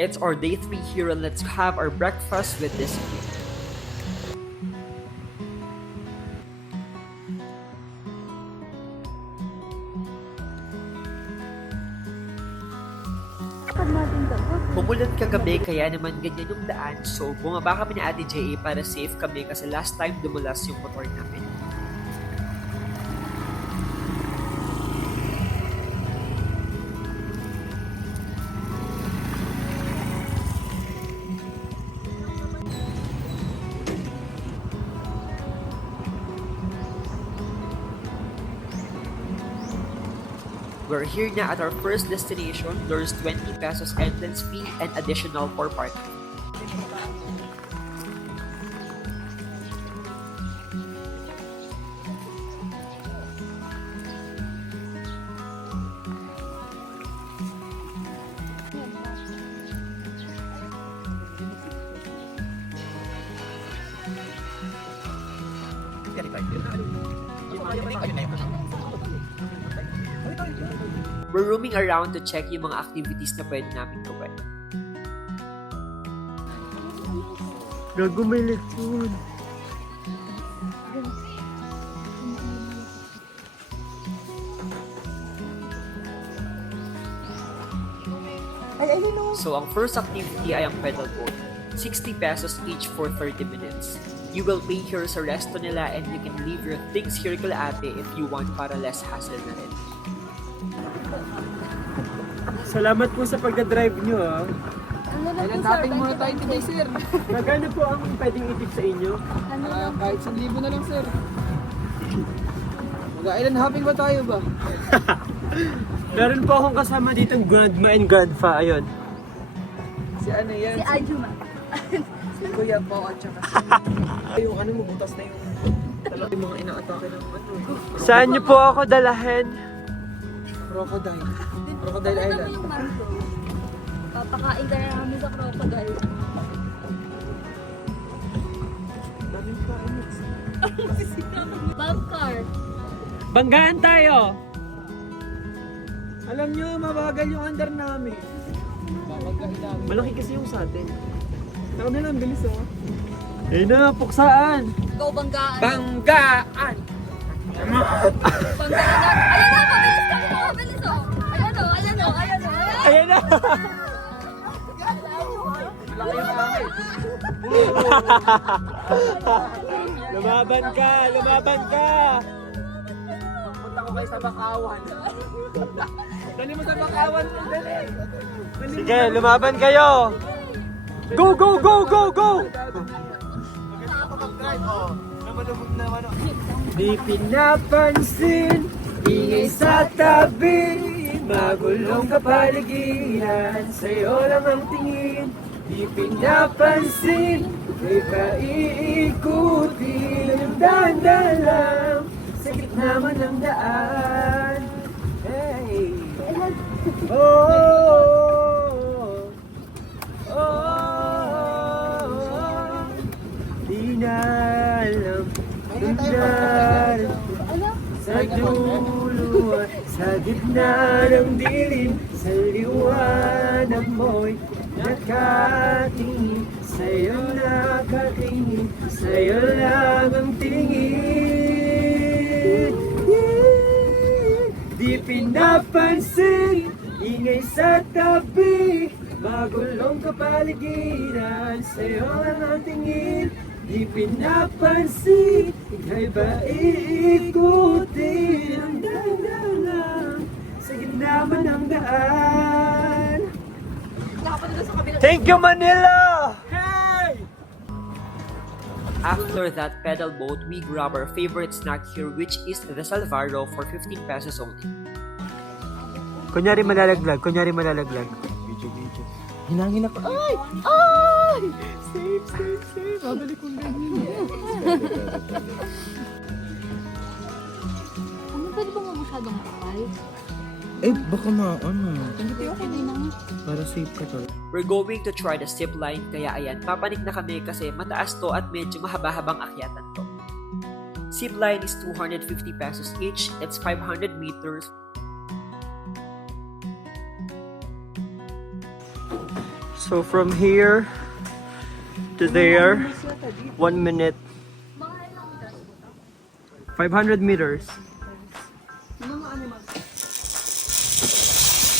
It's our day 3 here and let's have our breakfast with this view. Umulan kagabi kaya naman ganyan yung daan, so bumaba kami ni Ate J.A. para safe kami kasi last time dumulas yung motor namin. We're here na at our first destination. There's 20 pesos entrance fee and additional for parking. We're roaming around to check yung mga activities na pwede namin gawin. Gago, may lechon. So ang first activity ay ang pedal boat. 60 pesos each for 30 minutes. You will pay here sa resto nila and you can leave your things here kila ate if you want para less hassle na rin. Salamat po sa pagdadrive nyo, ha. Ilan dating muna tayo today, sir? Magkano po ang pwedeng itip sa inyo? Kahit 1,000 na lang, sir. Mag-island hopping ba tayo ba? Meron po akong kasama ditong grandma and grandpa, ayun. Si ano yan? Si Ajuma. Si Kuya po at saka yung ano mo, butas na yung talagang mga inaatake ng ano. Saan niyo po ako dalahin? Crocodile. Crocodile Ano Island. yung mango? Papakain ka na namin sa crocodile. Daming kain. Bobcar. Banggaan tayo! Alam nyo, mabagal yung under namin. Babagain namin. Malaki kasi yung sa atin. Ako na lang, bilis oh. Ayun na, puksaan! Ikaw banggaan. Banggaan! Banggaan. Ayan na, mabilis kami mo. Mabilis oh. Ayan o, ayan o, ayan o. Ayun na! Malaki yung kami. Lumaban ka! Lumaban ka! Punta ko kayo sa Bakawan. Dali mo sa Bakawan. Dali. Sige, lumaban kayo! Go, go, go, go, go! Di pinapansin, ingay sa tabi, magulong kapaligiran, sa'yo lang ang tingin. Di pinapansin, may paiikutin, dahan-dahan lang, sa gitna man ng daan. Hey! Oh, oh, oh, oh, oh. Di na alam kung naroon sa dulo, sa gitna ng dilim, sa liwanag mo'y nakatingin, sa'yo nakatingin, sa'yo lang ang tingin. Di pinapansin, ingay sa tabi, magulong kapaligiran, sa'yo lang ang tingin. Di pinapansin, ika'y ba iikutin ang dahan-dahan sa gitna man ng daan. Thank you, Manila! Hey! After that pedal boat, we grab our favorite snack here which is the Salvaro for 15 pesos only. Kunyari malalaglag, kunyari malalaglag. Hinangin ako. Ay! Ay! Safe, safe, safe. Babalik kong ganyan. Ano, pwede ba mo masyadong makapal? Eh, baka ano. Hindi okay na nga. Para safe ka talaga. We're going to try the zip line kaya ayan, papanik na kami kasi mataas to at medyo mahaba-habang akyatan to. Zip line is 250 pesos each, it's 500 meters. So from here to there, 1 minute. 500 meters. Mga animals.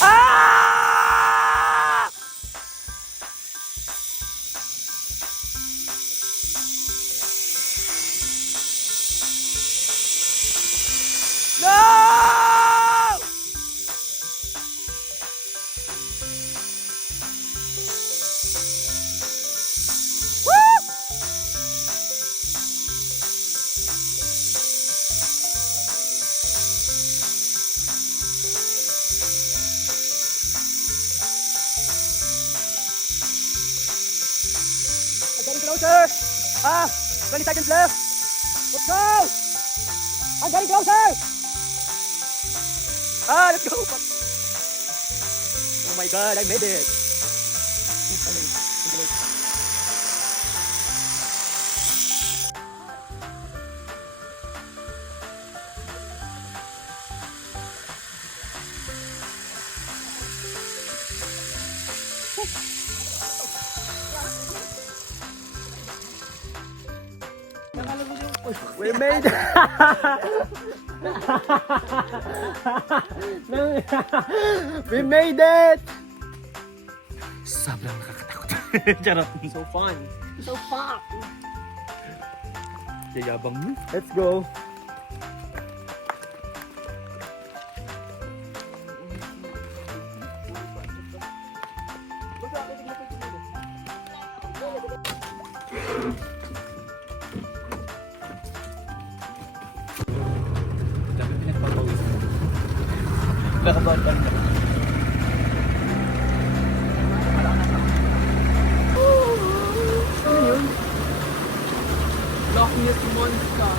Ah! No! I'm getting closer! 20 seconds left! Let's go! I'm getting closer! Let's go! Oh my god, I made it! We made it! We made it! Sobrang nakakatakot. Charot. So fun. So fun. Yayabang mo. Let's go. Nakabawal ka na. Ano yun? Loch Ness Monster.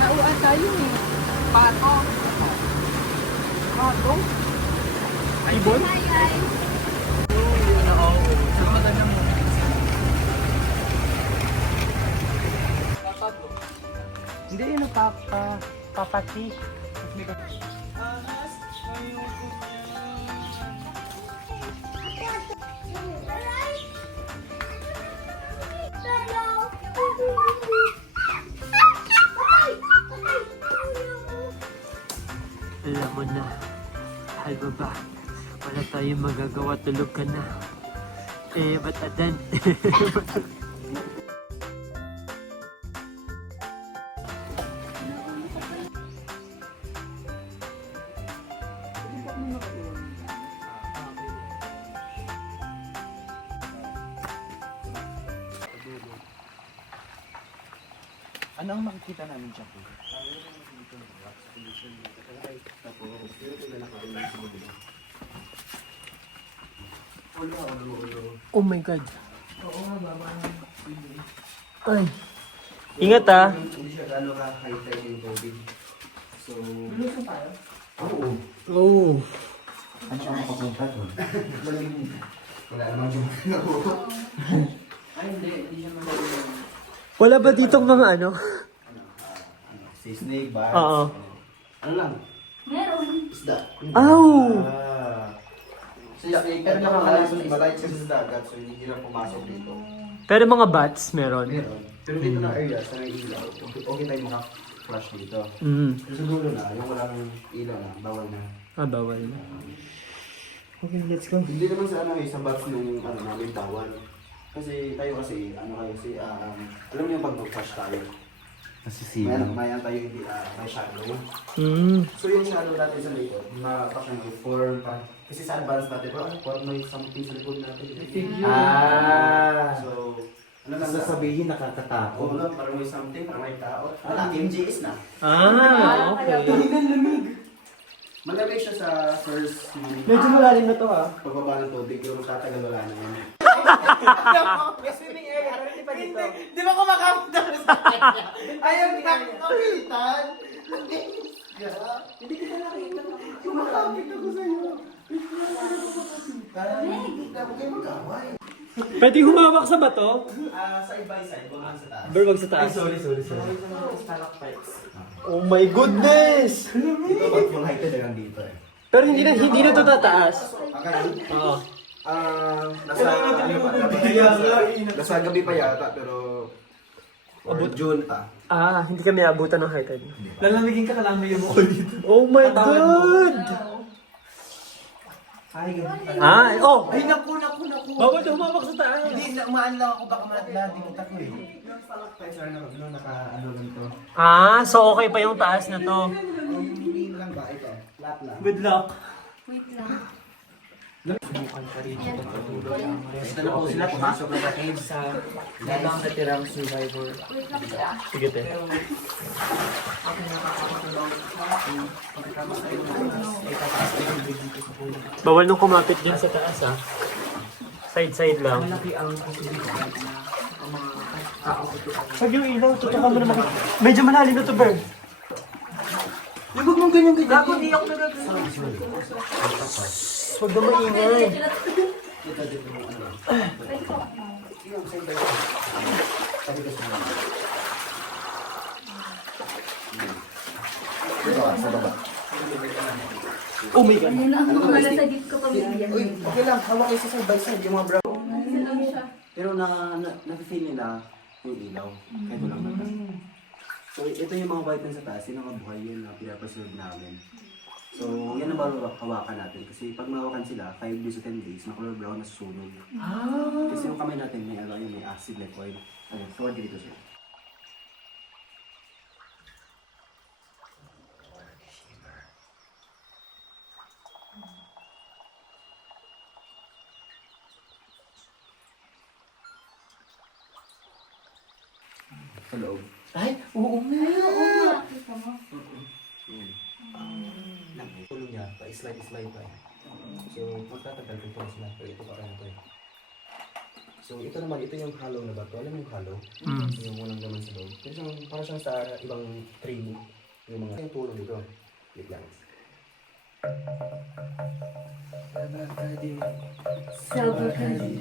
Oo, tayo eh. Pato. Pato? Ibon? Hi guys! Hindi yun ang papati. Alam mo na, mahal mo ba? Wala tayong magagawa, tulog ka na. Ba't adan? Ano ang makikita namin dyan? Oh my God. Ay. Ingat ah. Hindi siya gano'n ka-high tide yung tubig. So... Oh. Ano ang papunta doon? Wala namang yung nakuha. Wala ba ditong mga ano? Si snake, bars. Oo. Ano lang? Meron. Isda. Ow! Si snake, pero malay siya sa dagat, so hindi hirap pumasok dito. Pero mga bats meron. Meron. Pero dito na area, sa may ilaw, okay tayo maka-flash dito. Mm. Pero siguro na, yung walang ilaw na, bawal na. Bawal na. Okay, let's go. Hindi naman sa ano sa bats nung ano namin tawan. Kasi tayo kasi ano kayo si alam niyo pag mag-flash tayo. Kasi mayan tayo hindi may shadow. Mm. So yung shadow natin sa likod, pa siya may form pa. Kasi sa advance natin, parang may something sa likod natin. So ano lang Sasabihin nakakatakot. Oo lang, parang may something, parang may tao. MJS na. Okay. Malamig siya sa first Medyo malalim na to ah. pagbaba ng tubig, pero magtatagal wala na yan. Swimming area, pero hindi pa dito. Di ba kumakapit na sa kanya? Ayaw kapitan! Hindi kita nakita. Kumakapit ako sa'yo. Hindi ako kayo mag-away. Pwede humawak sa bato? Side by side, buwan sa taas. Pero wag sa taas. Sorry. Stalactites. Oh my goodness! Dito, pag full height na lang dito eh. Pero hindi na to tataas. Okay. Oo. Nasa gabi pa yata, pero June pa. Ah, hindi kami abutan ng high tide. Lalamigin ka lang yung mukha dito. Oh my God! Ay, Oh! Ay, naku. Bawal na humawak sa taas! Hindi, umaan lang ako, baka madinita ko eh. Naka-ano lang to. Ah, so okay pa yung taas na to. Hindi lang ba, ito. Flat lang. Good luck. Wait lang. Ito na po sila, pumasok na sa cave. Sa lamang natirang survivor. Wait lang siya. Sige, te. Bawal nung kumapit din sa taas, ah. Side-side lang. Pag yung ilaw, tutaka mo naman. Medyo malalim na to, Bern. Yung huwag mong ganyan. Gago, di ako talaga. Huwag na maingay. Ito sa baba. Oh my God. Ayun lang ang mga nasa dito ko pamilya. Uy, okay lang, hawak kayo sa side by side, yung mga brown. Nasa lang siya. Pero na-feel nila yung ilaw. Kahit walang mata. So, ito yung mga white sa taas, yung mga buhay yun na pinapreserve namin. So, yan ang bago hawakan natin. Kasi pag mahawakan sila, 5 days to 10 days, makulor brown na susunog. Kasi yung kamay natin, may ano yun, may acid like oil. Ayun, toward dito siya. Sa loob. Ay, oo nga. Kita mo? Tulong niya, pa-slide pa. So, magtatagal ko ito sila. Pero ito pa rin ito eh. So, ito naman, ito yung hollow na bato. Alam mo yung hollow? Yung unang naman sa loob. Pero parang siyang sa ibang tree. Yung mga yung tulong dito. Wait lang. Silver candy.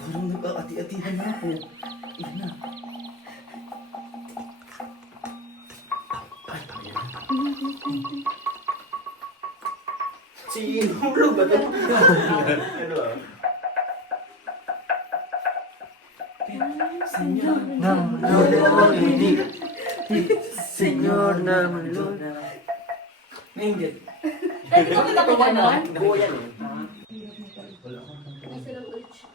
Parang nag-aati-atihan na ako. Yan na. Sinulog ba ito? Ano ah? Senyor ng Luna. Nainggit. Pwede ko kita kung ganon? Oo yan eh. Nasa lang ulit siya.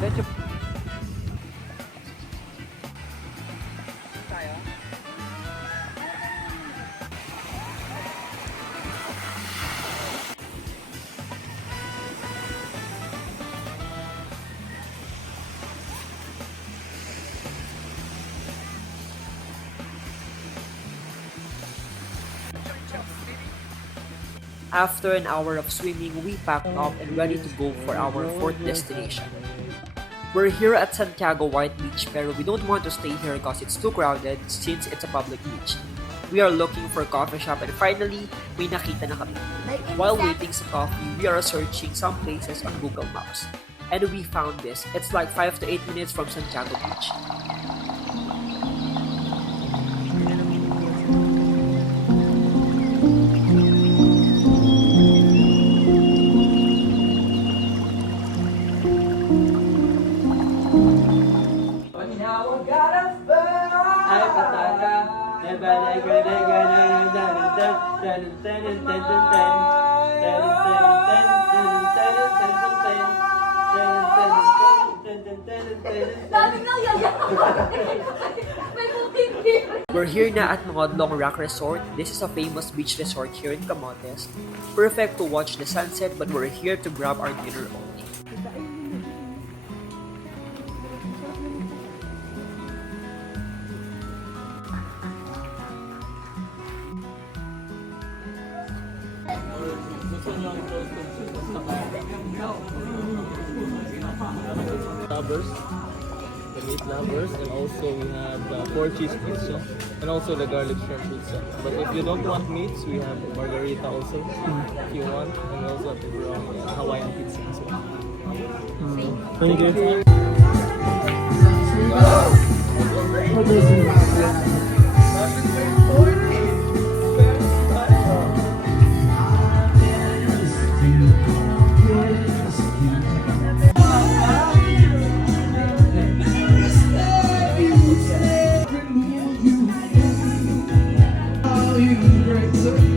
Medyo After an hour of swimming, we packed up and ready to go for our fourth destination. We're here at Santiago White Beach, pero we don't want to stay here because it's too crowded since it's a public beach. We are looking for a coffee shop and finally, may nakita na kami. While waiting sa coffee, we are searching some places on Google Maps. And we found this. It's like 5 to 8 minutes from Santiago Beach. Ay, pataka. Daming nangyayari. May booking here. We're here na at Mangodlong Rock Resort. This is a famous beach resort here in Camotes. Perfect to watch the sunset, but we're here to grab our dinner only. Lovers, the meat lovers, and also we have the 4-cheese pizza and also the garlic shrimp pizza. But if you don't want meats, we have margarita also if you want, and we also have the Hawaiian pizza as well. Thank you. You break the